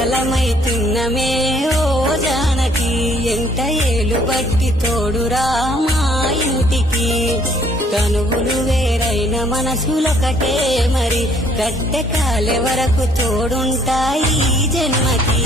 వివలమైతున్నమే ఓ జానకి ఎంట ఏలు బట్టి తోడురా మా ఇంటికి తనువులు వేరైన మనసులొకటే మరి కట్టె కాలే వరకు తోడుంటాయి జన్మకి